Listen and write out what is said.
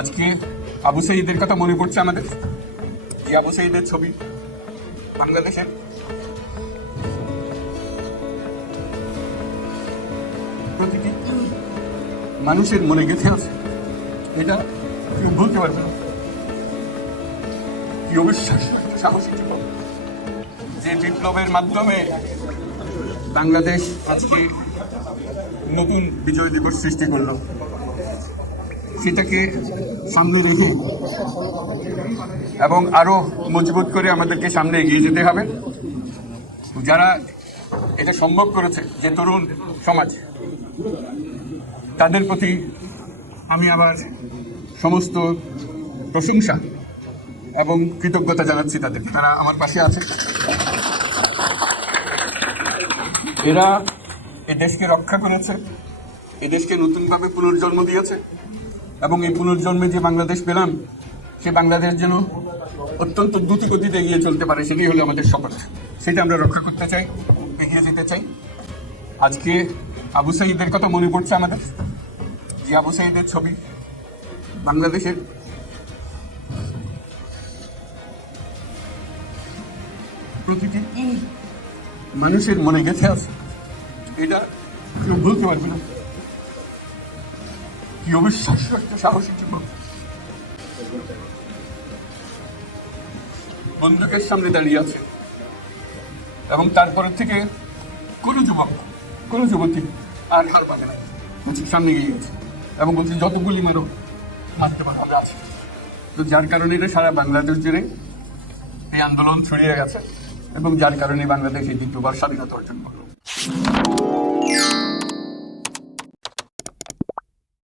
আজকে আবু সাঈদের কথা মনে পড়ছে আমাদের, যে আবু সাঈদের ছবি বাংলাদেশের প্রতিটি মানুষের মনে গেঁথে আছে। এটা কেউ ভুলতে পারবে না। কি অবিশ্বাস্য একটা সাহসী জীবন, যে বিপ্লবের মাধ্যমে বাংলাদেশ আজকে নতুন বিজয় দিবস সৃষ্টি করল, সেটাকে সামনে রেখে এবং আরো মজবুত করে আমাদেরকে সামনে এগিয়ে যেতে হবে। যারা এটা সম্ভব করেছে, যে তরুণ সমাজ, তাদের প্রতি আমি আবার সমস্ত প্রশংসা এবং কৃতজ্ঞতা জানাচ্ছি তাদের। তারা আমার পাশে আছে, এরা এই দেশকে রক্ষা করেছে, এই দেশকে নতুনভাবে পুনর্জন্ম দিয়েছে এবং এই পুনর্জন্মে যে বাংলাদেশ পেলাম, সে বাংলাদেশ যেন অত্যন্ত দ্রুত গতিতে এগিয়ে চলতে পারে, সেটাই হলো আমাদের শপথ। সেটা আমরা রক্ষা করতে চাই, এগিয়ে যেতে চাই। আজকে আবু সাঈদের কথা মনে পড়ছে আমাদের, যে আবু সাঈদের ছবি বাংলাদেশের প্রতিটি মানুষের মনে গেঁথে আছে। এটা কেউ ভুলতে পারবে না। কি অবিশ্বাস্য একটা সাহসী জীবন, বন্দুকের সামনে দাঁড়িয়ে আছে এবং তারপরে থেকে কোনো যুবক, কোনো যুবতী আর হার পাবে না, বলছি সামনে গিয়ে গেছে এবং বলছি যত গুলি মারো মারতে পারো, আমরা আছি। তো যার কারণে এটা সারা বাংলাদেশ জুড়ে এই আন্দোলন ছড়িয়ে গেছে এবং যার কারণে বাংলাদেশ এই দ্বিতীয়বার স্বাধীনতা অর্জন করলো।